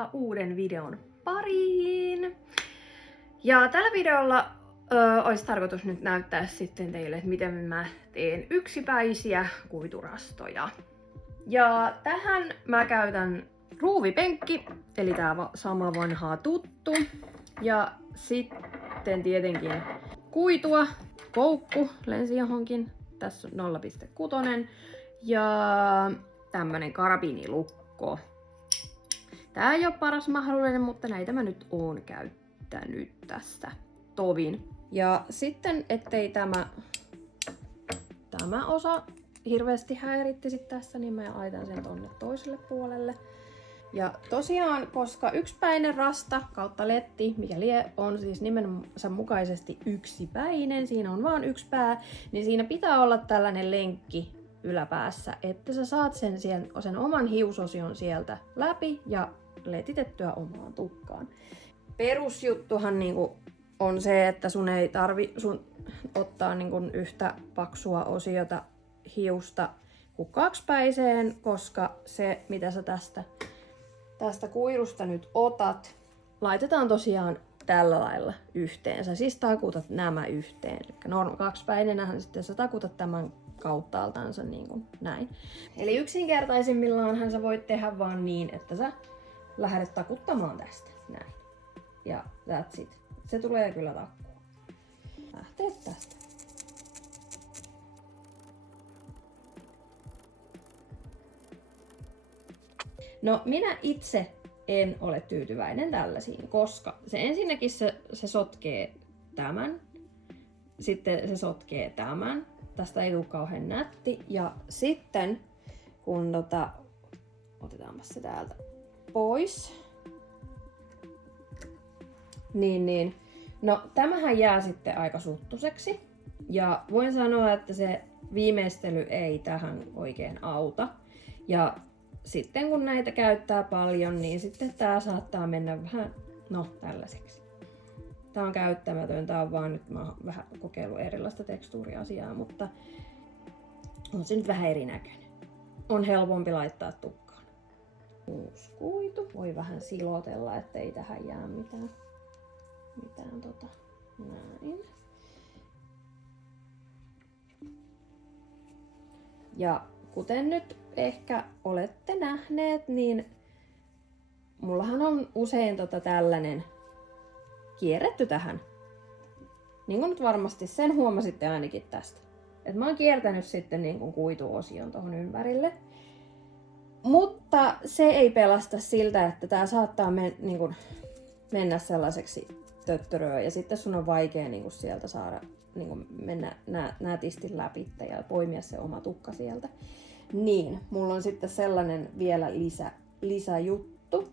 Tervetuloa uuden videon pariin! Ja tällä videolla olisi tarkoitus nyt näyttää sitten teille, että miten mä teen yksipäisiä kuiturastoja. Ja tähän mä käytän ruuvipenkki, eli tää sama vanha tuttu. Ja sitten tietenkin kuitua, koukku lensi johonkin, tässä on 0,6 ja tämmönen karabiinilukko. Tää ei ole paras mahdollinen, mutta näitä mä nyt oon käyttänyt tästä tovin. Ja sitten, ettei tämä osa hirveästi häirittisi tässä, niin mä laitan sen tonne toiselle puolelle. Ja tosiaan, koska yksipäinen rasta kautta letti, mikä on siis nimensä mukaisesti yksipäinen, siinä on vaan yksi pää, niin siinä pitää olla tällainen lenkki yläpäässä, että sä saat sen oman hiusosion sieltä läpi ja letitettyä omaan tukkaan. Perusjuttuhan niinku on se, että sun ei tarvi ottaa niinku yhtä paksua osiota hiusta kuin kaksipäiseen, koska se mitä sä tästä kuirusta nyt otat, laitetaan tosiaan tällä lailla yhteen. Sä siis takutat nämä yhteen. Eli kaksipäinenähän sitten sä takutat tämän kauttaaltansa niin kuin näin. Eli yksinkertaisimmillaanhan sä voit tehdä vaan niin, että sä lähdet takuttamaan tästä näin. Ja that's it. Se tulee kyllä takkua. Lähtee tästä. No minä itse en ole tyytyväinen tällaisiin, koska se ensinnäkin se sotkee tämän, sitten se sotkee tämän. Tästä ei tule kauhean nätti. Ja sitten kun otetaanpa se täältä pois. No tämähän jää sitten aika suttuseksi. Ja voin sanoa, että se viimeistely ei tähän oikein auta. Ja sitten kun näitä käyttää paljon, niin sitten tää saattaa mennä vähän, tällaiseksi. Tää on käyttämätön, tää on vaan nyt mä oon vähän kokeillut erilaista tekstuuriasiaa, mutta on se nyt vähän erinäköinen. On helpompi laittaa tukkaan. Uusi kuitu. Voi vähän silotella, ettei tähän jää mitään näin. Ja kuten nyt ehkä olette nähneet, niin mullahan on usein tällainen kierretty tähän. Niin kuin nyt varmasti sen huomasitte ainakin tästä. Et mä oon kiertänyt sitten niin kuin kuituosion tohon ympärille. Mutta se ei pelasta siltä, että tää saattaa mennä sellaiseksi töttöröön ja sitten sun on vaikea niin kuin sieltä saada mennä nätisti läpi ja poimia se oma tukka sieltä. Niin, mulla on sitten sellainen vielä lisäjuttu.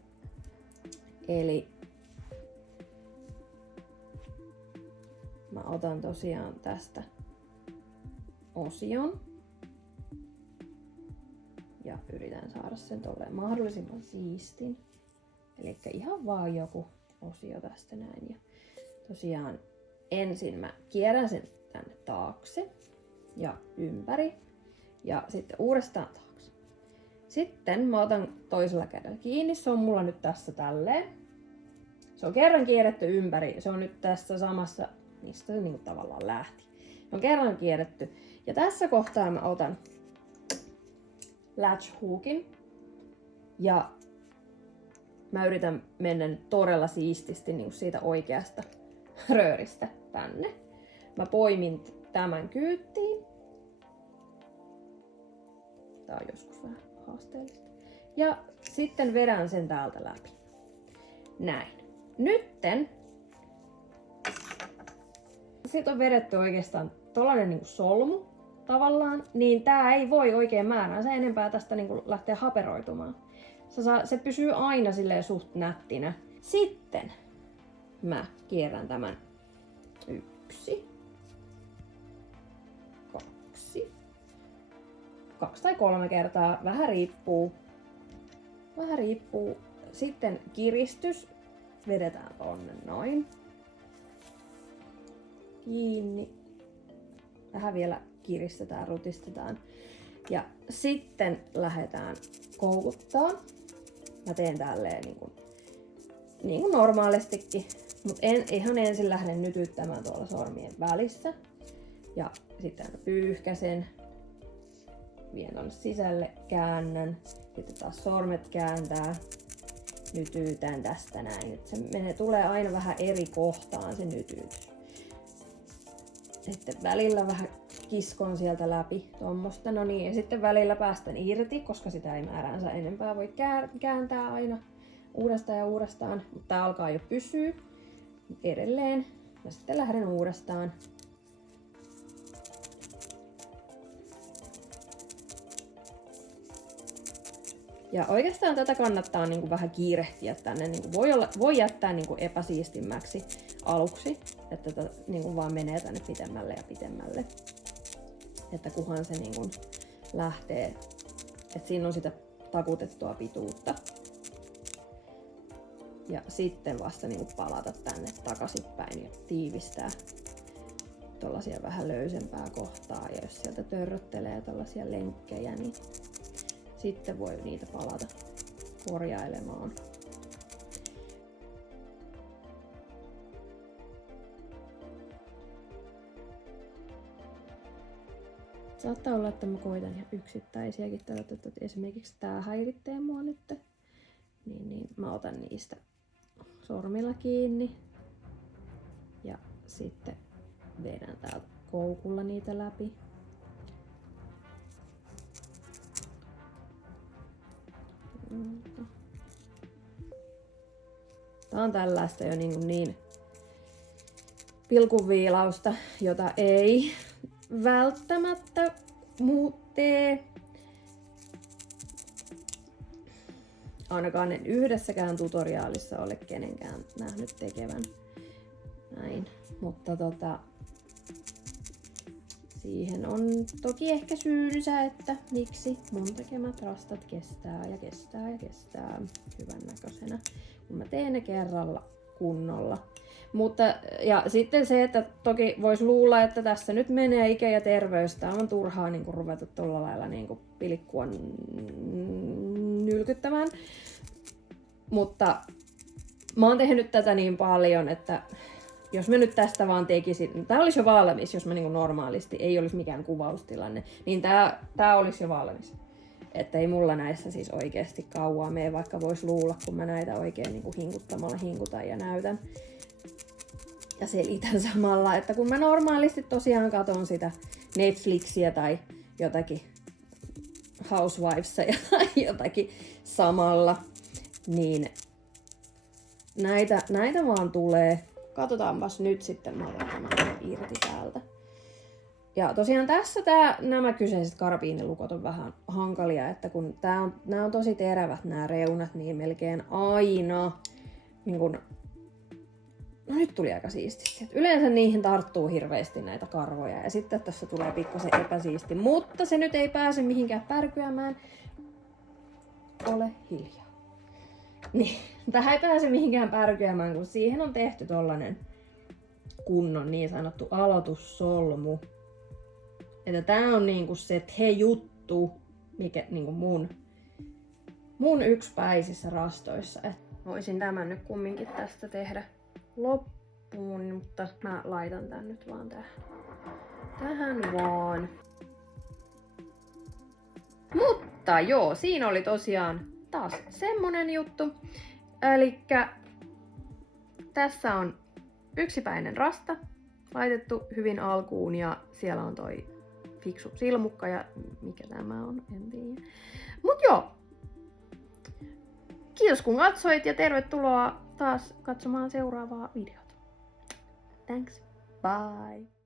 Eli mä otan tosiaan tästä osion ja yritän saada sen tolleen mahdollisimman siistin. Eli ihan vaan joku osio tästä näin. Ja tosiaan ensin mä kierrän sen tänne taakse ja ympäri ja sitten uudestaan taakse. Sitten mä otan toisella kädellä kiinni, se on mulla nyt tässä tälleen. Se on kerran kierretty ympäri, se on nyt tässä samassa, mistä se niinku tavallaan lähti. Se on kerran kierretty ja tässä kohtaa mä otan latch hookin ja mä yritän mennä nyt todella siististi niin siitä oikeasta rööristä tänne. Mä poimin tämän kyyttiin. Tää on joskus vähän haasteellista. Ja sitten vedän sen täältä läpi. Näin. Nytten sit on vedetty oikeastaan tollanen niin kuin solmu tavallaan, niin tää ei voi oikein määräänsä enempää tästä niin kuin lähteä haperoitumaan. Se pysyy aina silleen suht nättinä. Sitten mä kierrän tämän 1, 2 tai 3 kertaa. Vähän riippuu. Sitten kiristys. Vedetään tonne noin. Kiinni. Vähän vielä kiristetään, rutistetaan. Ja sitten lähdetään koukuttaa. Mä teen tälleen niin kuin niin kuin normaalistikin. Mutta ihan ensin lähden nytyttämään tuolla sormien välissä. Ja sitten pyyhkäsen. Vien tuonne sisälle, käännän. Sitten taas sormet kääntää. Nytyytän tästä näin. Et se tulee aina vähän eri kohtaan se nytyytys. Sitten välillä vähän kiskon sieltä läpi tuommoista. No niin, ja sitten välillä päästän irti, koska sitä ei määräänsä enempää voi kääntää aina uudestaan ja uudestaan. Mutta tää alkaa jo pysyä edelleen. Ja sitten lähden uudestaan. Ja oikeastaan tätä kannattaa niinku vähän kiirehtiä tänne. Niinku voi jättää niinku epäsiistimmäksi aluksi, että tätä niinku vaan menee tänne pitemmälle ja pitemmälle. Että kunhan se niinku lähtee, että siinä on sitä takutettua pituutta. Ja sitten vasta niinku palata tänne takaisinpäin ja tiivistää tuollaisia vähän löysempää kohtaa. Ja jos sieltä törröttelee tällaisia lenkkejä, niin sitten voi niitä palata korjailemaan. Saattaa olla, että mä koitan ihan yksittäisiäkin tällä, että esimerkiksi tää häiritsee mua nyt. Niin mä otan niistä sormilla kiinni ja sitten vedän täältä koukulla niitä läpi. Tää on tällaista jo niin pilkunviilausta, jota ei välttämättä muut tee. Ainakaan en yhdessäkään tutoriaalissa ole kenenkään nähnyt tekevän näin. Mutta siihen on toki ehkä syynsä, että miksi mun tekemät rastat kestää ja kestää ja kestää hyvän näköisenä, kun mä teen ne kerralla kunnolla. Mutta ja sitten se, että toki voisi luulla, että tässä nyt menee ikä ja terveys. Tää on turhaa niin ruveta tuolla lailla niin pilkkua nylkyttämään. Mutta mä oon tehnyt tätä niin paljon, että jos mä nyt tästä vaan tekisin, tää olisi jo valmis, jos mä niin normaalisti, ei olisi mikään kuvaustilanne, niin tää olisi jo valmis. Että ei mulla näissä siis oikeasti kauaa mene, vaikka vois luulla, kun mä näitä oikein niin hinkuttamalla hinkutan ja näytän. Ja selitän samalla, että kun mä normaalisti tosiaan katon sitä Netflixiä tai jotakin Housewivesia tai jotakin samalla, niin näitä vaan tulee. Katsotaanpas nyt sitten, mä otan tämän irti täältä. Ja tosiaan tässä nämä kyseiset karabiinilukot on vähän hankalia, että kun nämä on tosi terävät nämä reunat, niin melkein aina niin kun, no nyt tuli aika siististi. Yleensä niihin tarttuu hirveästi näitä karvoja ja sitten tässä tulee pikkasen epäsiisti, mutta se nyt ei pääse mihinkään pärkyämään. Ole hiljaa. Niin, tähän ei pääse mihinkään pärkyämään, kun siihen on tehty tollanen kunnon niin sanottu aloitussolmu. Että tää on niinku se juttu, mikä niinku mun yksipäisissä rastoissa. Voisin tämän nyt kumminkin tästä tehdä loppuun, mutta mä laitan tän nyt vaan tähän vaan. Mutta joo, siinä oli tosiaan taas semmonen juttu. Elikkä tässä on yksipäinen rasta laitettu hyvin alkuun ja siellä on toi fiksu silmukka ja mikä tämä on, en tiedä. Mut joo. Kiitos kun katsoit ja tervetuloa taas katsomaan seuraavaa videota. Thanks. Bye.